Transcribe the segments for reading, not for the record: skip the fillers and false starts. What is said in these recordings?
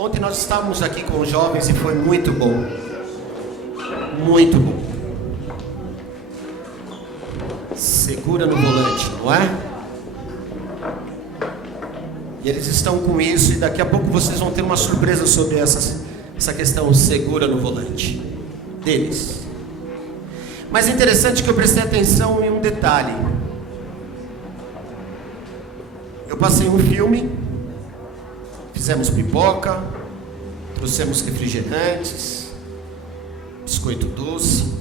Ontem nós estávamos aqui com os jovens e foi muito bom. Muito bom. Segura no volante, não é? E eles estão com isso e daqui a pouco vocês vão ter uma surpresa sobre essa questão segura no volante deles. Mas é interessante que eu prestei atenção em um detalhe. Eu passei um filme, fizemos pipoca, trouxemos refrigerantes, biscoito doce.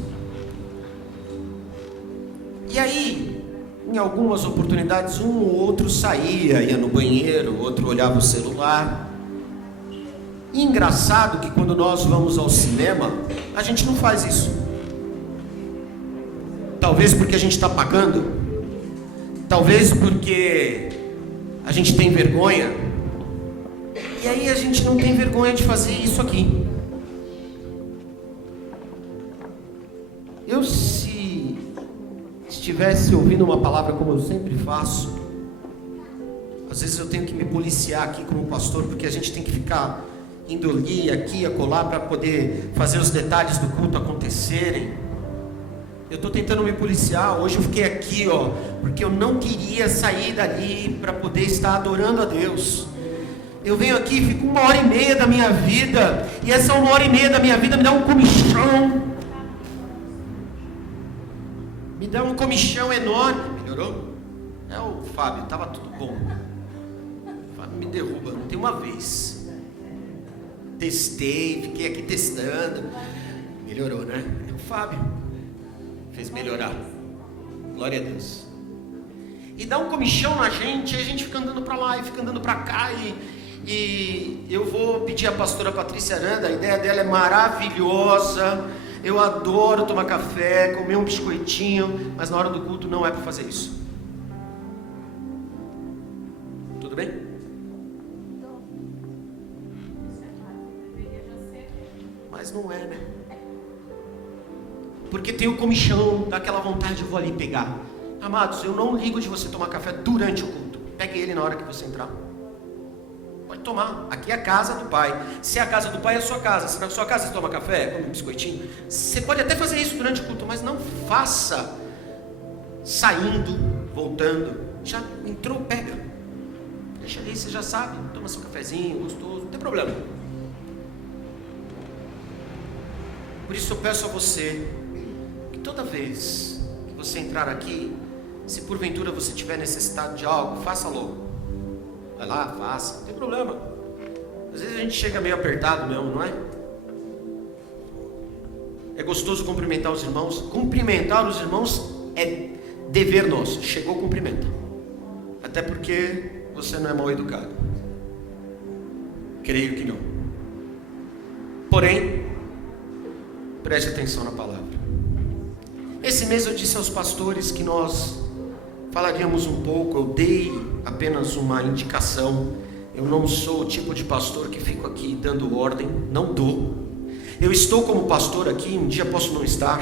E aí, em algumas oportunidades, um ou outro saía, ia no banheiro, o outro olhava o celular. E engraçado que quando nós vamos ao cinema, a gente não faz isso. Talvez porque a gente está pagando, talvez porque a gente tem vergonha. E aí a gente não tem vergonha de fazer isso aqui. Eu se estivesse ouvindo uma palavra como eu sempre faço, às vezes eu tenho que me policiar aqui como pastor, porque a gente tem que ficar indo ali, aqui, acolá, para poder fazer os detalhes do culto acontecerem. Eu estou tentando me policiar. Hoje eu fiquei aqui, porque eu não queria sair dali para poder estar adorando a Deus. Eu venho aqui, fico 1h30 da minha vida, e essa 1h30 da minha vida me dá um comichão. Me dá um comichão enorme. Melhorou? É o Fábio, estava tudo bom. O Fábio me derruba, não tem uma vez. Testei, fiquei aqui testando. Melhorou, né? É o Fábio. Fez melhorar. Glória a Deus. E dá um comichão na gente, e a gente fica andando para lá e fica andando para cá. E eu vou pedir a pastora Patrícia Aranda, a ideia dela é maravilhosa. Eu adoro tomar café, comer um biscoitinho, mas na hora do culto não é para fazer isso. Tudo bem? Mas não é, né? Porque tem o comichão, daquela vontade, eu vou ali pegar. Amados, eu não ligo de você tomar café durante o culto. Pegue ele na hora que você entrar. Pode tomar, aqui é a casa do Pai. Se é a casa do Pai, é a sua casa. Se na sua casa você toma café, come um biscoitinho, você pode até fazer isso durante o culto, mas não faça saindo, voltando. Já entrou, pega. Deixa ali, você já sabe. Toma seu cafezinho, gostoso, não tem problema. Por isso eu peço a você que toda vez que você entrar aqui, se porventura você tiver necessidade de algo, faça logo. Vai lá, faça, não tem problema. Às vezes a gente chega meio apertado mesmo, não é? É gostoso cumprimentar os irmãos. Cumprimentar os irmãos é dever nosso. Chegou, cumprimenta. Até porque você não é mal educado. Creio que não. Porém, preste atenção na palavra. Esse mês eu disse aos pastores que nós falaríamos um pouco. Eu dei apenas uma indicação. Eu não sou o tipo de pastor que fico aqui dando ordem. Não dou. Eu estou como pastor aqui, um dia posso não estar.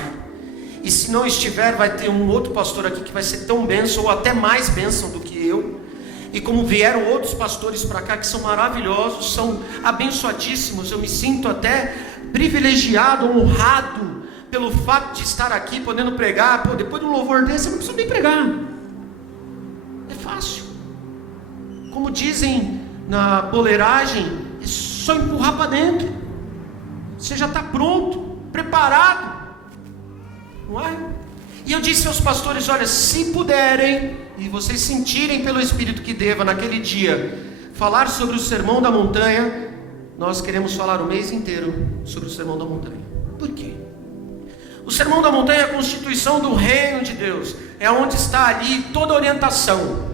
E se não estiver, vai ter um outro pastor aqui que vai ser tão bênção ou até mais bênção do que eu. E como vieram outros pastores para cá que são maravilhosos, são abençoadíssimos, eu me sinto até privilegiado, honrado pelo fato de estar aqui podendo pregar. Depois de um louvor desse, eu não preciso nem pregar. É fácil. Como dizem na boleiragem, é só empurrar para dentro. Você já está pronto, preparado, não é? E eu disse aos pastores: olha, se puderem, e vocês sentirem pelo Espírito que deva naquele dia falar sobre o Sermão da Montanha, nós queremos falar o mês inteiro sobre o Sermão da Montanha. Por quê? O Sermão da Montanha é a constituição do reino de Deus, é onde está ali toda a orientação.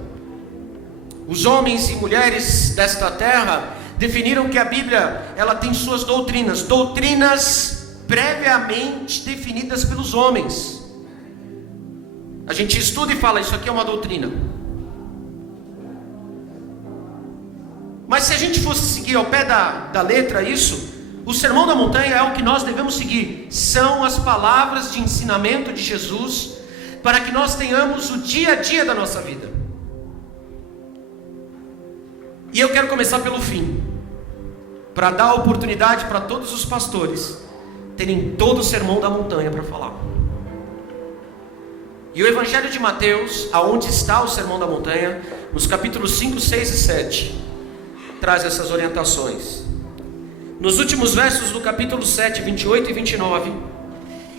Os homens e mulheres desta terra definiram que a Bíblia, ela tem suas doutrinas previamente definidas pelos homens. A gente estuda e fala, isso aqui é uma doutrina. Mas se a gente fosse seguir ao pé da letra isso, o Sermão da Montanha é o que nós devemos seguir. São as palavras de ensinamento de Jesus, para que nós tenhamos o dia a dia da nossa vida. E eu quero começar pelo fim. para dar oportunidade para todos os pastores terem todo o sermão da montanha para falar. E o Evangelho de Mateus, aonde está o sermão da montanha, nos capítulos 5, 6 e 7, traz essas orientações. Nos últimos versos do capítulo 7, 28 e 29,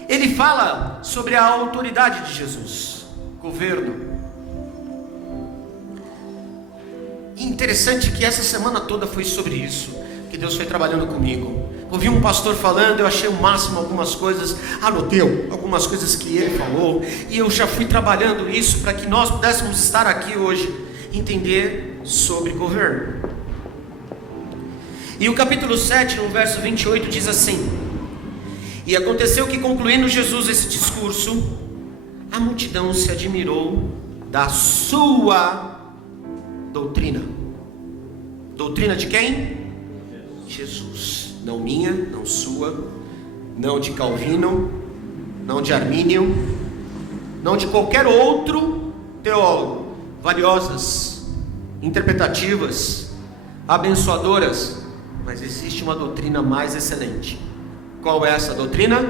ele fala sobre a autoridade de Jesus, governo. E interessante que essa semana toda foi sobre isso, que Deus foi trabalhando comigo. Ouvi um pastor falando, eu achei o máximo algumas coisas, anotei algumas coisas que ele falou, e eu já fui trabalhando isso para que nós pudéssemos estar aqui hoje, entender sobre governo. E o capítulo 7, no verso 28, diz assim: e aconteceu que, concluindo Jesus esse discurso, a multidão se admirou da sua doutrina. Doutrina de quem? Jesus. Não minha, não sua, não de Calvino, não de Armínio, não de qualquer outro teólogo. Valiosas, interpretativas, abençoadoras, mas existe uma doutrina mais excelente. Qual é essa doutrina?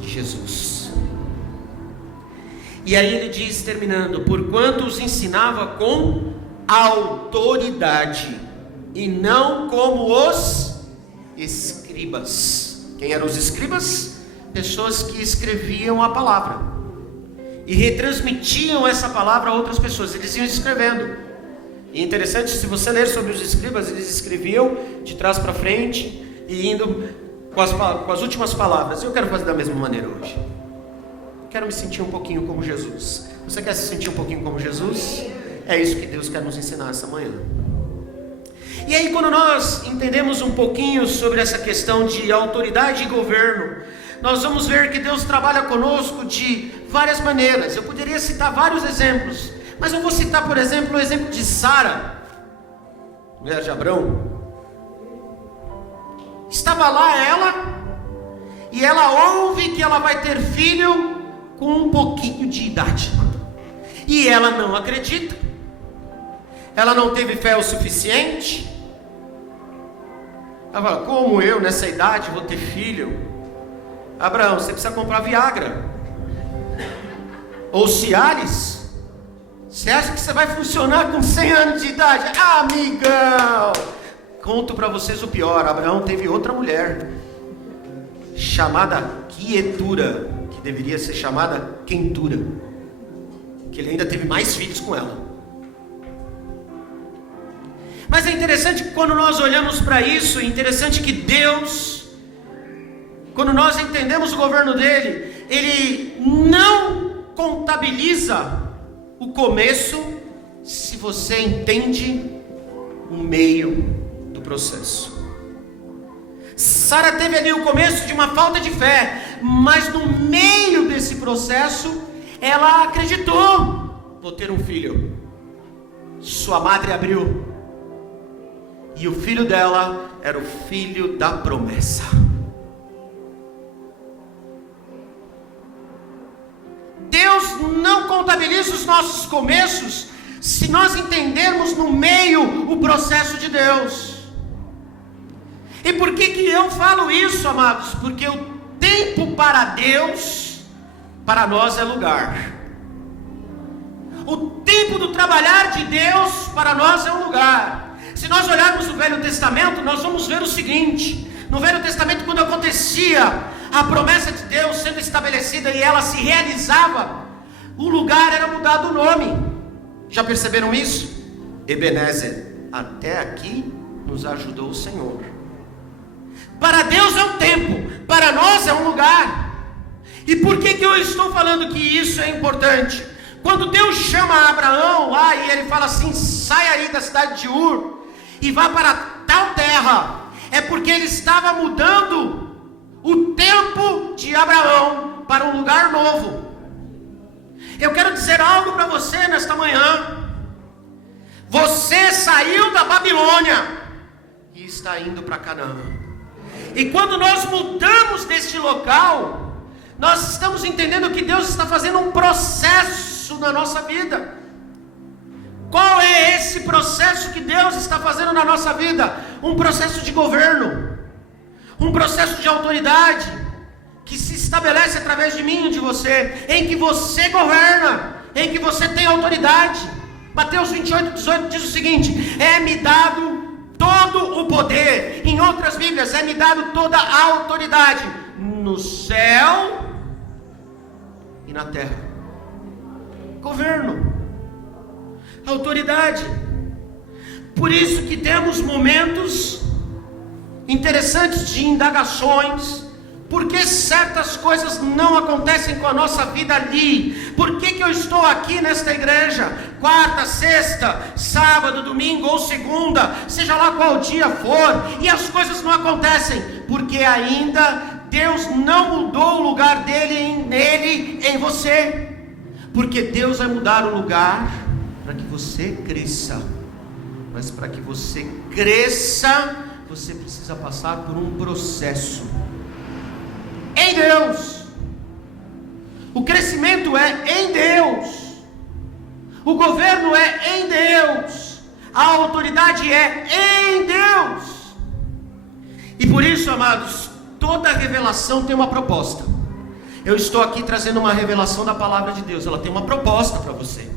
De Jesus. E aí ele diz, terminando: porquanto os ensinava com autoridade, e não como os escribas. Quem eram os escribas? Pessoas que escreviam a palavra e retransmitiam essa palavra a outras pessoas. Eles iam escrevendo. E interessante, se você ler sobre os escribas, eles escreviam de trás para frente e indo com as últimas palavras. Eu quero fazer da mesma maneira hoje. Quero me sentir um pouquinho como Jesus. Você quer se sentir um pouquinho como Jesus? É isso que Deus quer nos ensinar essa manhã. E aí, quando nós entendemos um pouquinho sobre essa questão de autoridade e governo, nós vamos ver que Deus trabalha conosco de várias maneiras. Eu poderia citar vários exemplos, mas eu vou citar, por exemplo, o exemplo de Sara, mulher de Abrão. Estava lá ela, e ela ouve que ela vai ter filho com um pouquinho de idade, e ela não acredita. Ela não teve fé o suficiente. Ela fala: como eu nessa idade vou ter filho? Abraão, você precisa comprar Viagra ou Cialis. Você acha que você vai funcionar com 100 anos de idade? Ah, amigão, conto para vocês o pior. Abraão teve outra mulher chamada Quietura, que deveria ser chamada Quentura, que ele ainda teve mais filhos com ela. Mas é interessante que quando nós olhamos para isso, é interessante que Deus, quando nós entendemos o governo dele, ele não contabiliza o começo, se você entende o meio do processo. Sara teve ali o começo de uma falta de fé, mas no meio desse processo, ela acreditou: vou ter um filho. Sua madre abriu, e o filho dela era o filho da promessa. Deus não contabiliza os nossos começos se nós entendermos no meio o processo de Deus. E por que eu falo isso, amados? Porque o tempo para Deus, para nós é lugar. O tempo do trabalhar de Deus para nós é um lugar. Se nós olharmos o Velho Testamento, nós vamos ver o seguinte: no Velho Testamento, quando acontecia a promessa de Deus sendo estabelecida e ela se realizava, o lugar era mudado o nome. Já perceberam isso? Ebenezer, até aqui nos ajudou o Senhor. Para Deus é um tempo, para nós é um lugar. E por que eu estou falando que isso é importante? Quando Deus chama Abraão lá e ele fala assim: sai aí da cidade de Ur e vá para tal terra, é porque ele estava mudando o tempo de Abraão para um lugar novo. Eu quero dizer algo para você nesta manhã. Você saiu da Babilônia e está indo para Canaã. E quando nós mudamos deste local, nós estamos entendendo que Deus está fazendo um processo na nossa vida. Qual é esse processo que Deus está fazendo na nossa vida? Um processo de governo, um processo de autoridade, que se estabelece através de mim e de você, em que você governa, em que você tem autoridade. Mateus 28:18 diz o seguinte: é-me dado todo o poder. Em outras Bíblias, é-me dado toda a autoridade, no céu e na terra. Governo, autoridade. Por isso que temos momentos interessantes de indagações. Por que certas coisas não acontecem com a nossa vida ali? Por que eu estou aqui nesta igreja, quarta, sexta, sábado, domingo ou segunda, seja lá qual dia for, e as coisas não acontecem? Porque ainda Deus não mudou o lugar dele nele, em você. Porque Deus vai mudar o lugar para que você cresça. Mas para que você cresça, você precisa passar por um processo em Deus. O crescimento é em Deus, o governo é em Deus, a autoridade é em Deus. E por isso, amados, toda revelação tem uma proposta. Eu estou aqui trazendo uma revelação da palavra de Deus, ela tem uma proposta para você.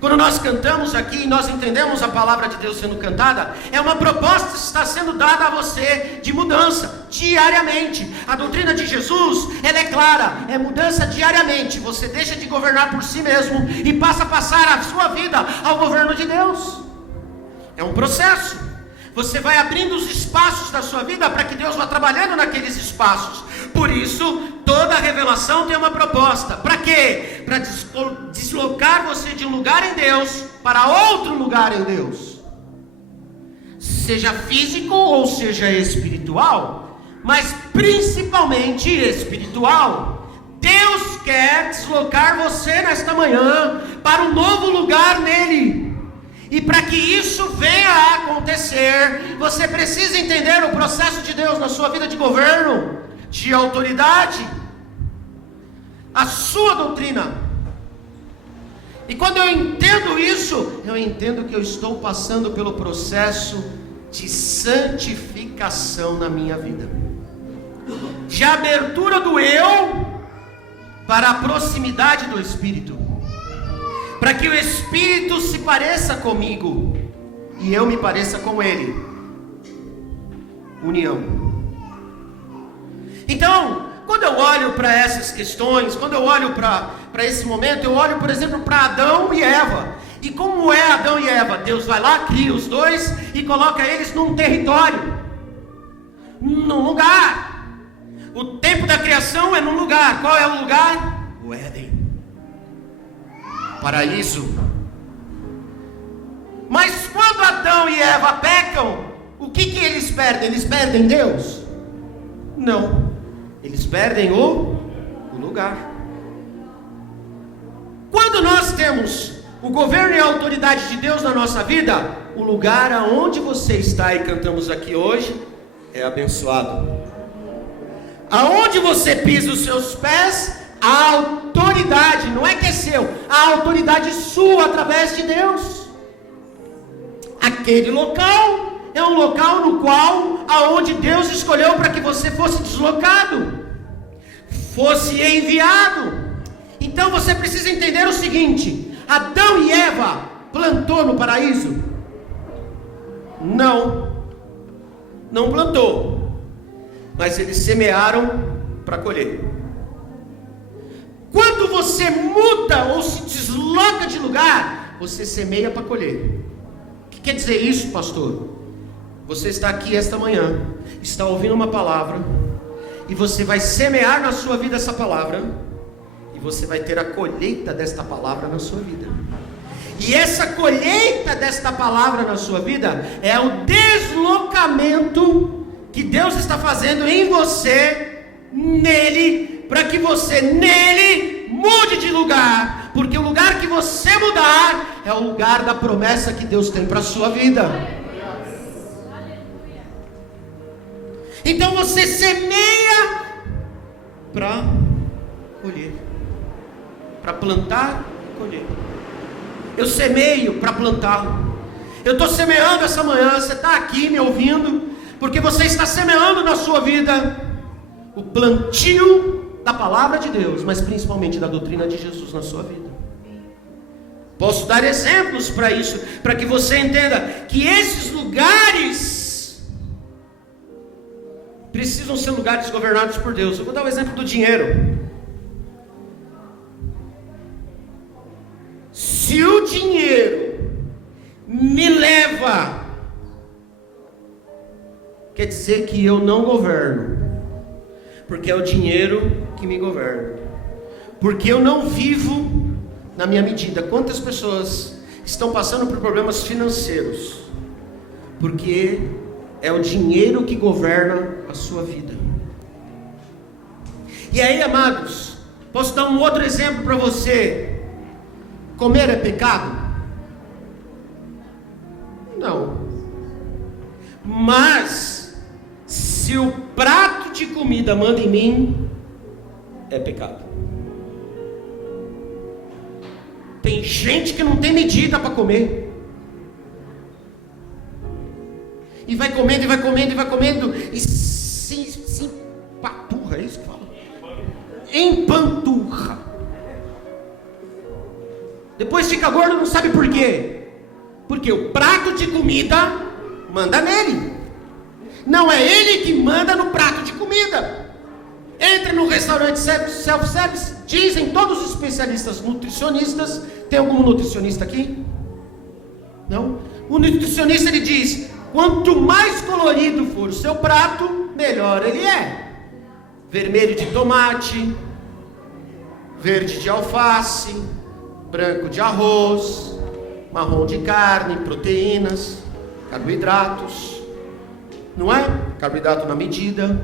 Quando nós cantamos aqui, nós entendemos a palavra de Deus sendo cantada, é uma proposta que está sendo dada a você de mudança, diariamente. A doutrina de Jesus, ela é clara, é mudança diariamente. Você deixa de governar por si mesmo e passa a passar a sua vida ao governo de Deus. É um processo. Você vai abrindo os espaços da sua vida para que Deus vá trabalhando naqueles espaços. Por isso, toda revelação tem uma proposta. Para quê? Para deslocar você de um lugar em Deus para outro lugar em Deus. Seja físico ou seja espiritual, mas principalmente espiritual. Deus quer deslocar você nesta manhã para um novo lugar nele. E para que isso venha a acontecer, você precisa entender o processo de Deus na sua vida de governo, de autoridade, a sua doutrina. E quando eu entendo isso, eu entendo que eu estou passando pelo processo de santificação na minha vida, de abertura do eu para a proximidade do Espírito, para que o Espírito se pareça comigo e eu me pareça com Ele. União. Então, quando eu olho para essas questões, quando eu olho para esse momento, eu olho, por exemplo, para Adão e Eva. E como é Adão e Eva? Deus vai lá, cria os dois e coloca eles num território, num lugar. O tempo da criação é num lugar. Qual é o lugar? O Éden, paraíso. Mas quando Adão e Eva pecam, o que eles perdem? Eles perdem Deus? Não, eles perdem o lugar. Quando nós temos o governo e a autoridade de Deus na nossa vida, o lugar aonde você está, e cantamos aqui hoje, é abençoado. Aonde você pisa os seus pés, a autoridade, não é que é seu, a autoridade sua através de Deus. Aquele local é um local no qual, aonde Deus escolheu para que você fosse deslocado, fosse enviado. Então você precisa entender o seguinte: Adão e Eva plantou no paraíso? Não plantou, mas eles semearam para colher. Quando você muda ou se desloca de lugar, você semeia para colher. O que quer dizer isso, pastor? Você está aqui esta manhã, está ouvindo uma palavra, e você vai semear na sua vida essa palavra, e você vai ter a colheita desta palavra na sua vida. E essa colheita desta palavra na sua vida é o deslocamento que Deus está fazendo em você, nele, para que você nele mude de lugar, porque o lugar que você mudar é o lugar da promessa que Deus tem para a sua vida. Então você semeia para colher, para plantar e colher. eu semeio para plantá-lo. Eu estou semeando essa manhã, você está aqui me ouvindo, porque você está semeando na sua vida o plantio da palavra de Deus, mas principalmente da doutrina de Jesus na sua vida. Posso dar exemplos para isso, para que você entenda que esses lugares precisam ser lugares governados por Deus. Eu vou dar o exemplo do dinheiro. Se o dinheiro me leva, quer dizer que eu não governo, porque é o dinheiro que me governa, porque eu não vivo na minha medida. Quantas pessoas estão passando por problemas financeiros, porque é o dinheiro que governa a sua vida. E aí, amados, posso dar um outro exemplo para você. Comer é pecado? Não. Mas se o prato de comida manda em mim, é pecado. Tem gente que não tem medida para comer, e vai comendo, e vai comendo, e vai comendo, e se empanturra, é isso que fala? Empanturra. Depois fica gordo, não sabe por quê? Porque o prato de comida manda nele. Não é ele que manda no prato de comida. Entra no restaurante self-service, dizem todos os especialistas nutricionistas. Tem algum nutricionista aqui? Não? O nutricionista ele diz: quanto mais colorido for o seu prato, melhor ele é. Vermelho de tomate, verde de alface, branco de arroz, marrom de carne, proteínas, carboidratos, não é? Carboidrato na medida.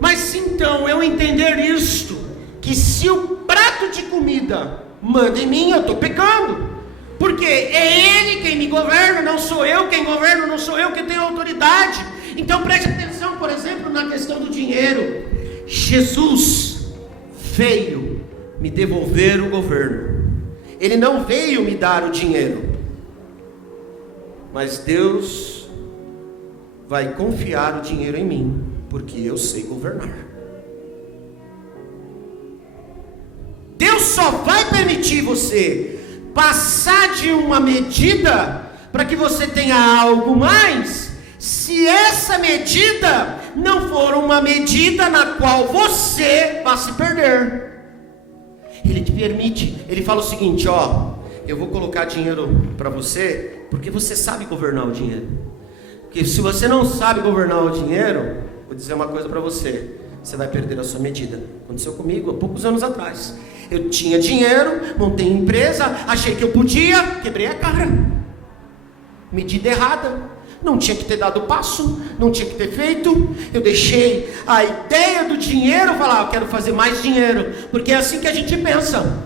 Mas se então eu entender isto, que se o prato de comida manda em mim, eu estou pecando, porque é Ele quem me governa, não sou eu quem governo, não sou eu que tenho autoridade. Então preste atenção, por exemplo, na questão do dinheiro. Jesus veio me devolver o governo. Ele não veio me dar o dinheiro, mas Deus vai confiar o dinheiro em mim, porque eu sei governar. Deus só vai permitir você passar de uma medida para que você tenha algo mais, se essa medida não for uma medida na qual você vai se perder. Ele te permite, ele fala o seguinte: ó, eu vou colocar dinheiro para você, porque você sabe governar o dinheiro. Porque se você não sabe governar o dinheiro, vou dizer uma coisa para você: você vai perder a sua medida. Aconteceu comigo há poucos anos atrás. Eu tinha dinheiro, montei empresa, achei que eu podia, quebrei a cara. Medida errada. Não tinha que ter dado o passo, não tinha que ter feito. Eu deixei a ideia do dinheiro, falar, eu quero fazer mais dinheiro, porque é assim que a gente pensa.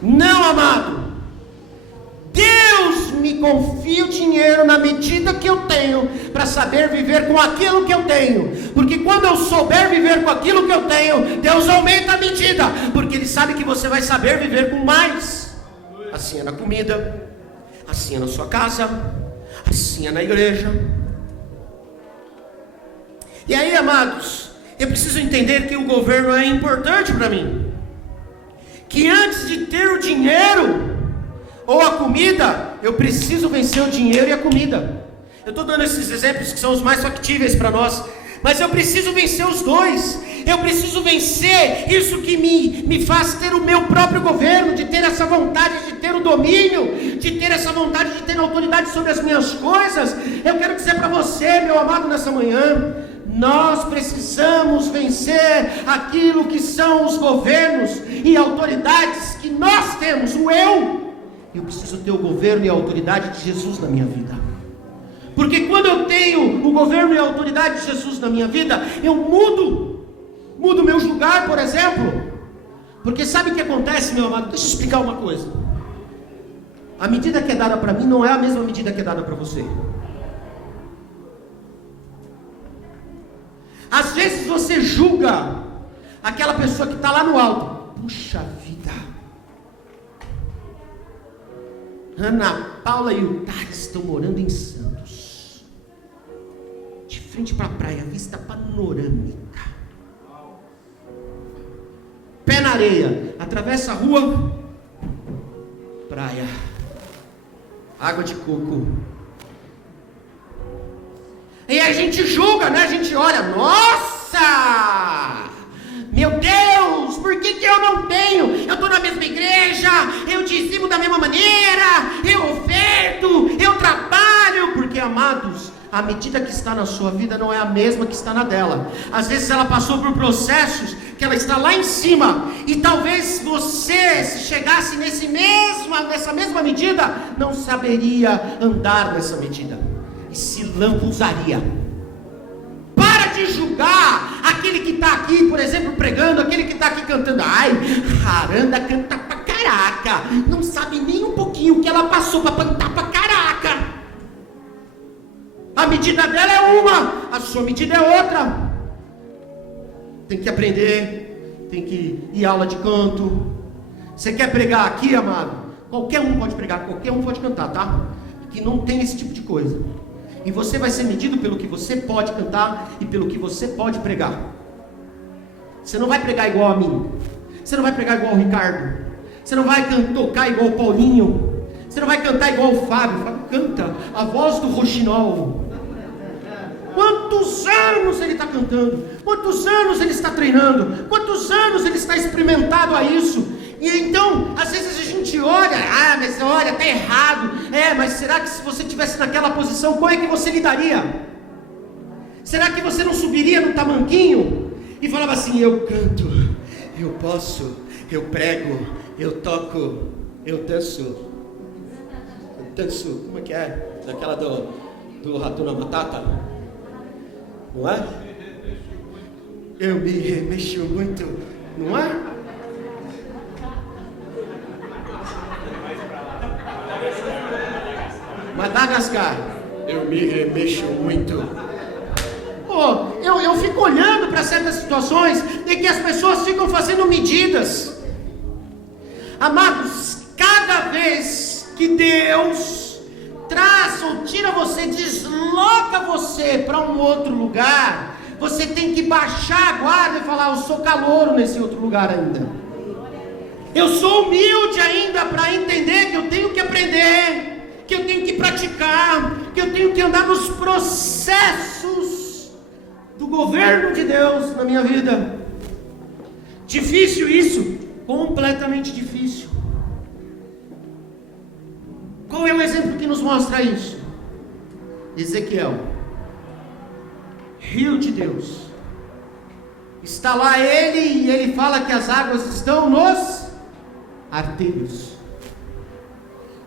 Não, amado. Deus me confia o dinheiro na medida que eu tenho, para saber viver com aquilo que eu tenho. Porque quando eu souber viver com aquilo que eu tenho, Deus aumenta a medida, porque Ele sabe que você vai saber viver com mais. Assim é na comida, assim é na sua casa, assim é na igreja. E aí, amados, eu preciso entender que o governo é importante para mim. Que antes de ter o dinheiro ou a comida, eu preciso vencer o dinheiro e a comida. Eu estou dando esses exemplos que são os mais factíveis para nós, mas eu preciso vencer os dois. Eu preciso vencer isso que me faz ter o meu próprio governo, de ter essa vontade de ter o domínio, de ter essa vontade de ter autoridade sobre as minhas coisas. Eu quero dizer para você, meu amado, nessa manhã, nós precisamos vencer aquilo que são os governos e autoridades que nós temos, o eu. Eu preciso ter o governo e a autoridade de Jesus na minha vida. Porque quando eu tenho o governo e a autoridade de Jesus na minha vida, eu mudo o meu julgar, por exemplo. Porque sabe o que acontece, meu amado? Deixa eu explicar uma coisa. A medida que é dada para mim não é a mesma medida que é dada para você. Às vezes você julga aquela pessoa que está lá no alto. Puxa vida, Ana Paula e o Tari estão morando em Santos, de frente para a praia, vista panorâmica, pé na areia, atravessa a rua, praia, água de coco. E a gente julga, né? A gente olha, nossa, meu Deus, por que eu não tenho? Eu estou na mesma igreja, eu dizimo da mesma maneira, eu oferto, eu trabalho. Porque, amados, a medida que está na sua vida não é a mesma que está na dela. Às vezes ela passou por processos que ela está lá em cima, e talvez você, se chegasse nessa mesma medida, não saberia andar nessa medida, e se lambuzaria. Para de julgar aquele que está aqui, por exemplo, pregando, aquele que está aqui cantando. Ai, Aranda canta pra caraca, não sabe nem um pouquinho o que ela passou para cantar pra caraca. A medida dela é uma, a sua medida é outra. Tem que aprender, tem que ir à aula de canto. Você quer pregar aqui, amado? Qualquer um pode pregar, qualquer um pode cantar, tá? Aqui não tem esse tipo de coisa. E você vai ser medido pelo que você pode cantar e pelo que você pode pregar. Você não vai pregar igual a mim. Você não vai pregar igual o Ricardo. Você não vai tocar igual o Paulinho. Você não vai cantar igual o Fábio. O Fábio canta a voz do Roxinol. Quantos anos ele está cantando? Quantos anos ele está treinando? Quantos anos ele está experimentado a isso? E então, às vezes a gente olha, mas olha, está errado. Mas será que se você estivesse naquela posição, como é que você lidaria? Será que você não subiria no tamanquinho e falava assim: eu canto, eu posso, eu prego, eu toco, eu danço, como é que é? Daquela do Ratuna Matata, não é? Eu me remexo muito, não é? Madagascar, eu me remexo muito. Eu fico olhando para certas situações em que as pessoas ficam fazendo medidas. Amados, cada vez que Deus traz ou tira você, desloca você para um outro lugar, você tem que baixar a guarda e falar: eu sou calouro nesse outro lugar ainda. Eu sou humilde ainda para entender que eu tenho que aprender, que eu tenho que praticar, que eu tenho que andar nos processos do governo de Deus na minha vida. Difícil isso? Completamente difícil. Qual é o exemplo que nos mostra isso? Ezequiel, rio de Deus. Está lá ele, e ele fala que as águas estão nos artelhos.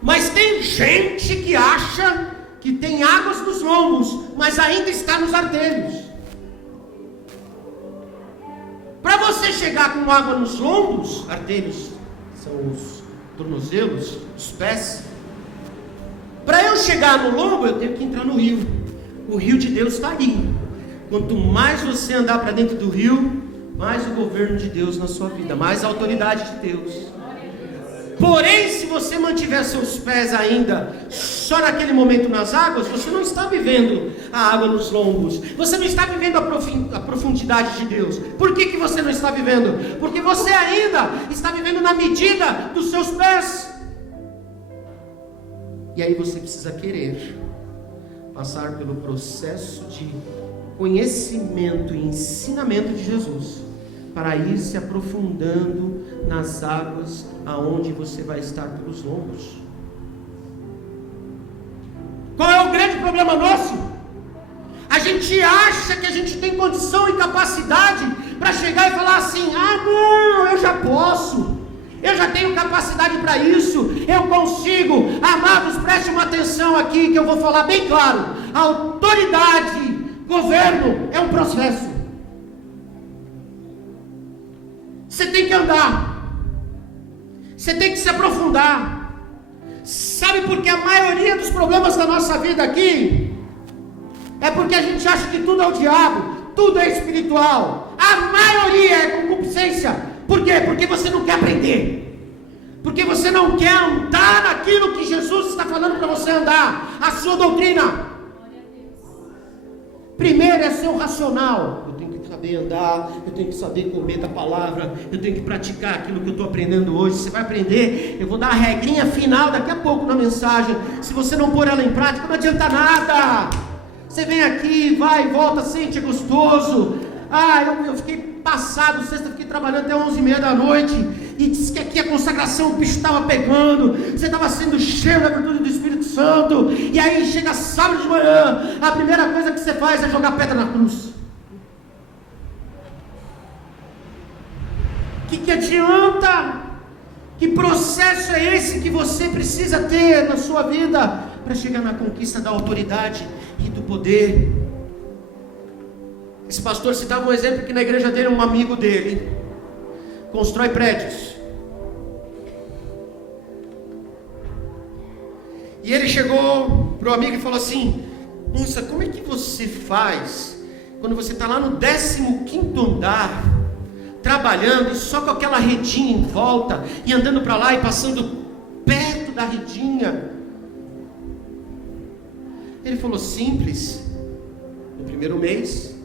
Mas tem gente que acha que tem águas nos lombos, mas ainda está nos artelhos. Para você chegar com água nos lombos, artelhos são os tornozelos, os pés. Para eu chegar no lombo, eu tenho que entrar no rio. O rio de Deus está ali. Quanto mais você andar para dentro do rio, mais o governo de Deus na sua vida, mais a autoridade de Deus. Porém, se você mantiver seus pés ainda só naquele momento nas águas, você não está vivendo a água nos lombos, você não está vivendo a profundidade de Deus. Por que você não está vivendo? Porque você ainda está vivendo na medida dos seus pés. E aí você precisa querer passar pelo processo de conhecimento e ensinamento de Jesus, para ir se aprofundando nas águas aonde você vai estar pelos lombos. Qual é o grande problema nosso? A gente acha que a gente tem condição e capacidade para chegar e falar assim: não, eu já posso, eu já tenho capacidade para isso, eu consigo. Amados, prestem uma atenção aqui que eu vou falar bem claro. A autoridade, governo é um processo. Você tem que andar, você tem que se aprofundar. Sabe por que a maioria dos problemas da nossa vida aqui é porque a gente acha que tudo é o diabo, tudo é espiritual. A maioria é concupiscência. Por quê? Porque você não quer aprender, porque você não quer andar naquilo que Jesus está falando para você andar, a sua doutrina. Primeiro é seu racional. Eu tenho que saber andar, eu tenho que saber comer da palavra, eu tenho que praticar aquilo que eu estou aprendendo hoje. Você vai aprender, eu vou dar a regrinha final daqui a pouco na mensagem. Se você não pôr ela em prática, não adianta nada. Você vem aqui, vai, volta, sente, é gostoso. Eu fiquei passado, sexta, fiquei trabalhando até 11h30 da noite, e disse que aqui a consagração, o bicho estava pegando, você estava sendo cheio da virtude do Espírito Santo, e aí chega sábado de manhã, a primeira coisa que você faz é jogar pedra na cruz. Que adianta? Que processo é esse que você precisa ter na sua vida para chegar na conquista da autoridade e do poder? Esse pastor citava um exemplo que na igreja dele, um amigo dele constrói prédios. E ele chegou para o amigo e falou assim: moça, como é que você faz quando você está lá no 15º andar, trabalhando, só com aquela redinha em volta, e andando para lá e passando perto da redinha? Ele falou: simples. No primeiro mês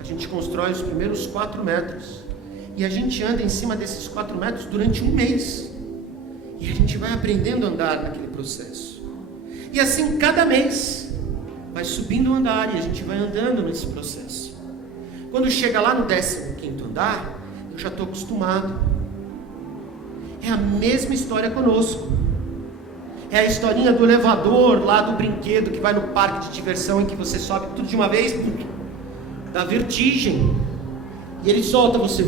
a gente constrói os primeiros 4 metros, e a gente anda em cima desses 4 metros durante um mês, e a gente vai aprendendo a andar naquele processo, e assim cada mês vai subindo o andar, e a gente vai andando nesse processo. Quando chega lá no 15º andar, eu já estou acostumado. É a mesma história conosco. É a historinha do elevador lá do brinquedo que vai no parque de diversão, em que você sobe tudo de uma vez, dá vertigem, e ele solta você.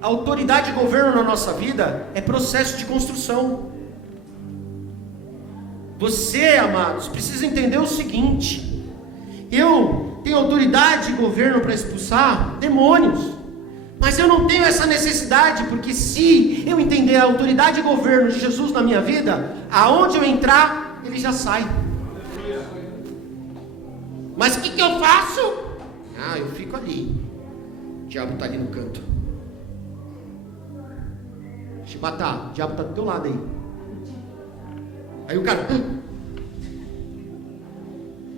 A autoridade e governo na nossa vida é processo de construção. Você, amados, precisa entender o seguinte: eu tenho autoridade e governo para expulsar demônios, mas eu não tenho essa necessidade, porque se eu entender a autoridade e governo de Jesus na minha vida, aonde eu entrar, ele já sai. Mas o que eu faço? Eu fico ali. O diabo está ali no canto. Chibatá, o diabo está do teu lado aí. Aí o cara...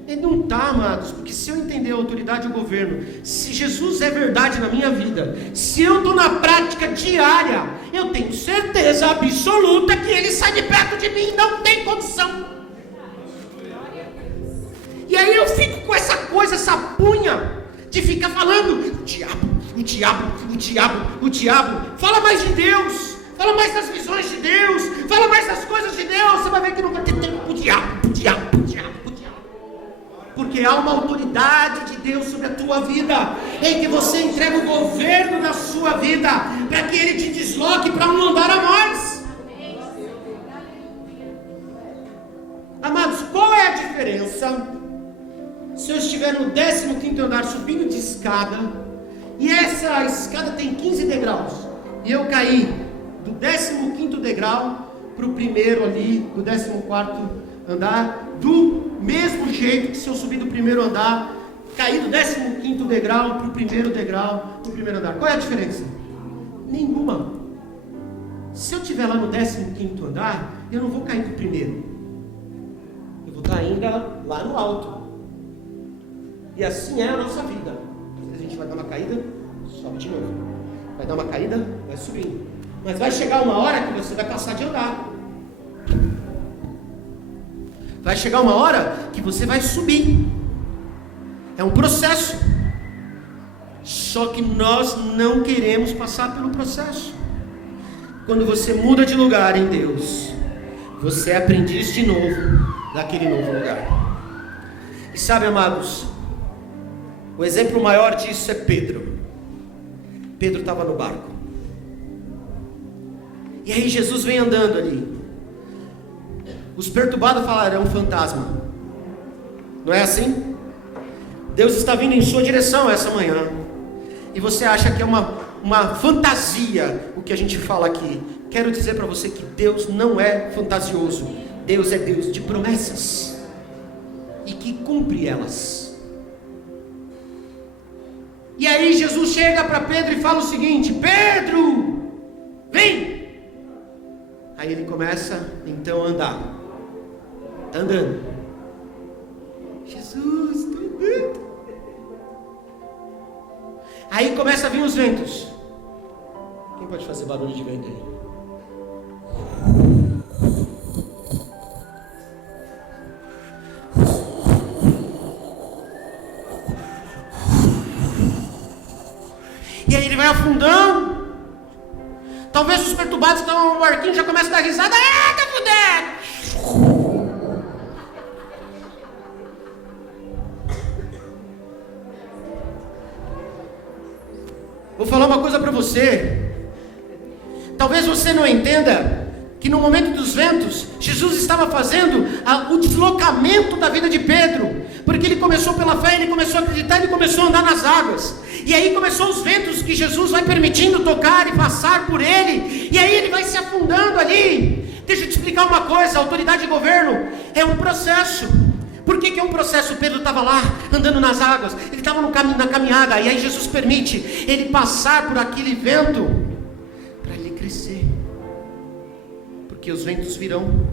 Ele não está, amados, porque se eu entender a autoridade e o governo, se Jesus é verdade na minha vida, se eu estou na prática diária, eu tenho certeza absoluta que ele sai de perto de mim, não tem condição. E aí eu fico com essa coisa, essa punha, de ficar falando: o diabo, o diabo, o diabo, o diabo. Fala mais de Deus, fala mais das visões de Deus, fala mais das coisas de Deus. Você vai ver que não vai ter tempo para o diabo, o diabo, o diabo, o diabo. Porque há uma autoridade de Deus sobre a tua vida, em que você entrega o governo da sua vida, para que ele te desloque para um andar a mais. Amados, qual é a diferença se eu estiver no 15º andar subindo de escada, e essa escada tem 15 degraus, e eu caí do 15º degrau para o primeiro ali, do 14º andar, do mesmo jeito que se eu subir do primeiro andar, cair do 15º degrau para o primeiro degrau, do primeiro andar? Qual é a diferença? Nenhuma. Se eu estiver lá no 15º andar, eu não vou cair do primeiro, eu vou estar ainda lá no alto. E assim é a nossa vida. Às vezes a gente vai dar uma caída, sobe de novo. Vai dar uma caída, vai subindo. Mas vai chegar uma hora que você vai passar de andar. Vai chegar uma hora que você vai subir. É um processo. Só que nós não queremos passar pelo processo. Quando você muda de lugar em Deus, você é aprendiz de novo daquele novo lugar. E sabe, amados, o exemplo maior disso é Pedro. Pedro estava no barco. E aí Jesus vem andando ali. Os perturbados falaram: é um fantasma. Não é assim? Deus está vindo em sua direção essa manhã, e você acha que é uma fantasia o que a gente fala aqui. Quero dizer para você que Deus não é fantasioso. Deus é Deus de promessas, e que cumpre elas. E aí Jesus chega para Pedro e fala o seguinte: Pedro, Aí ele começa então a andar. Está andando. Jesus, estou andando. Aí começa a vir os ventos. Quem pode fazer barulho de vento aí? E aí ele vai afundando. Talvez os perturbados que estão no barquinho já comecem a dar risada. Ah, tá fudendo! Vou falar uma coisa para você. Talvez você não entenda que no momento dos ventos, Jesus estava fazendo o deslocamento da vida de Pedro, porque ele começou pela fé, ele começou a acreditar, ele começou a andar nas águas, e aí começou os ventos que Jesus vai permitindo tocar e passar por ele, e aí ele vai se afundando ali. Deixa eu te explicar uma coisa: a autoridade de governo é um processo. Por que é um processo? Pedro estava lá, andando nas águas, ele estava na caminhada, e aí Jesus permite ele passar por aquele vento, para ele crescer, porque os ventos virão,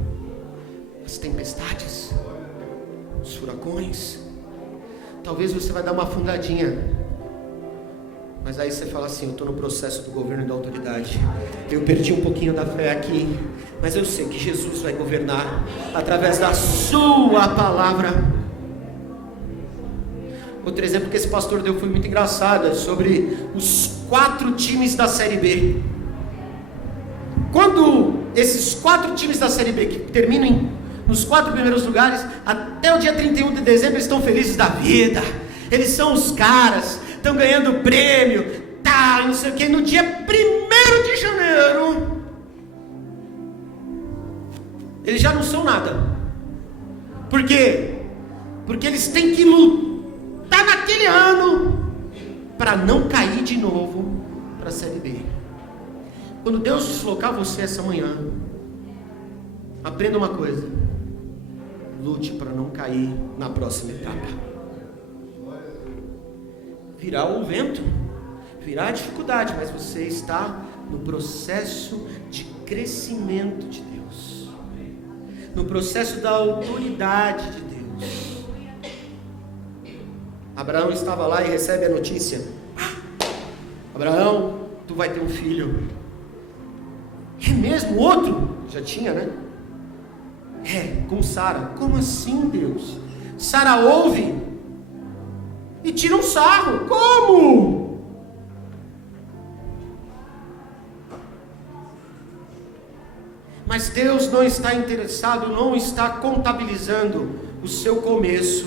as tempestades, os furacões. Talvez você vai dar uma afundadinha, mas aí você fala assim: eu estou no processo do governo e da autoridade, eu perdi um pouquinho da fé aqui, mas eu sei que Jesus vai governar através da sua palavra. Outro exemplo que esse pastor deu foi muito engraçado, sobre os 4 times da Série B. Quando esses 4 times da Série B, que terminam nos 4 primeiros lugares, até o dia 31 de dezembro eles estão felizes da vida, eles são os caras, estão ganhando prêmio, tá, não sei o que. No dia 1º de janeiro, eles já não são nada. Por quê? Porque eles têm que lutar naquele ano para não cair de novo para a Série B. Quando Deus deslocar você essa manhã, aprenda uma coisa: lute para não cair na próxima etapa. Virá o vento, virá a dificuldade, mas você está no processo de crescimento de Deus, no processo da autoridade de Deus. Abraão estava lá e recebe a notícia: Abraão, tu vai ter um filho. É mesmo? Outro? Já tinha, né? Com Sara. Como assim, Deus? Sara ouve e tira um sarro. Como? Mas Deus não está interessado, não está contabilizando o seu começo,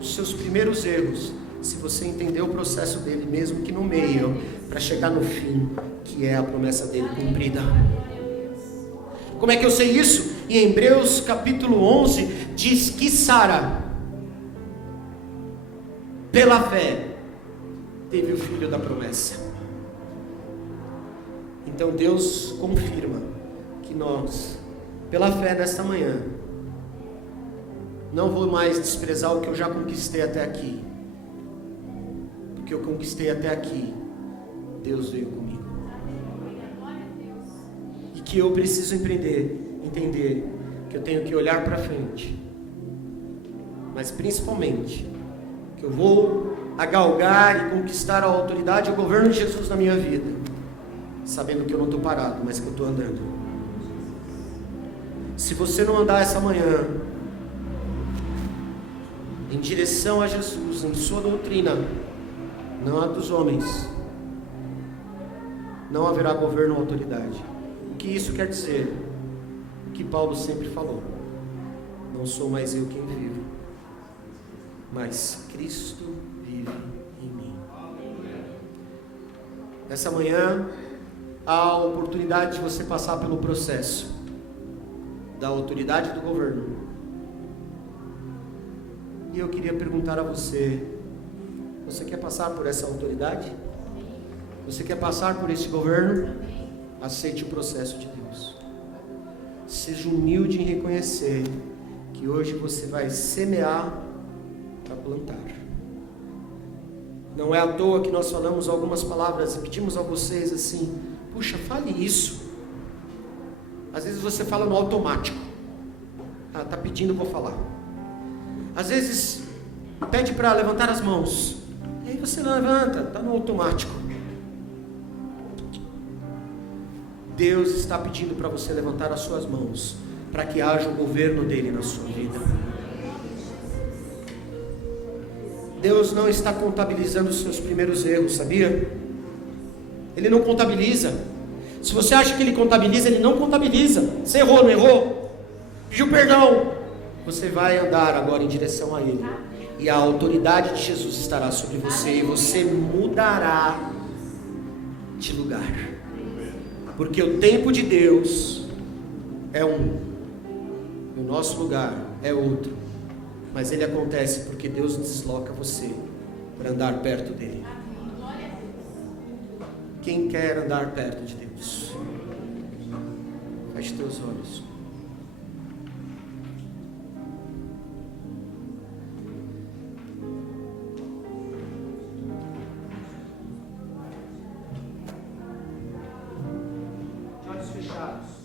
os seus primeiros erros, se você entender o processo dele, mesmo que no meio, para chegar no fim, que é a promessa dele cumprida. Como é que eu sei isso? Em Hebreus capítulo 11, diz que Sara, pela fé, teve o filho da promessa. Então Deus confirma que nós, pela fé nesta manhã, não vou mais desprezar o que eu já conquistei até aqui, porque eu conquistei até aqui, Deus veio comigo, e que eu preciso entender que eu tenho que olhar para frente, mas principalmente que eu vou galgar e conquistar a autoridade e o governo de Jesus na minha vida, sabendo que eu não estou parado, mas que eu estou andando. Se você não andar essa manhã em direção a Jesus, em sua doutrina, não a dos homens, não haverá governo ou autoridade. O que isso quer dizer? O que Paulo sempre falou: não sou mais eu quem vivo, mas Cristo vive em mim. Nessa manhã há a oportunidade de você passar pelo processo da autoridade do governo. E eu queria perguntar a você: você quer passar por essa autoridade? Você quer passar por esse governo? Aceite o processo de Deus. Seja humilde em reconhecer que hoje você vai semear para plantar. Não é à toa que nós falamos algumas palavras e pedimos a vocês assim: puxa, fale isso. Às vezes você fala no automático. Ah, está pedindo, vou falar. Às vezes pede para levantar as mãos. E aí você levanta, está no automático. Deus está pedindo para você levantar as suas mãos, para que haja o governo dele na sua vida. Deus não está contabilizando os seus primeiros erros, sabia? Ele não contabiliza. Se você acha que ele contabiliza, ele não contabiliza. Você errou, não errou? Pediu perdão. Você vai andar agora em direção a ele. E a autoridade de Jesus estará sobre você. E você mudará de lugar. Porque o tempo de Deus é um. E o nosso lugar é outro. Mas ele acontece porque Deus desloca você para andar perto dele. Quem quer andar perto de Deus? Feche teus olhos. De olhos fechados.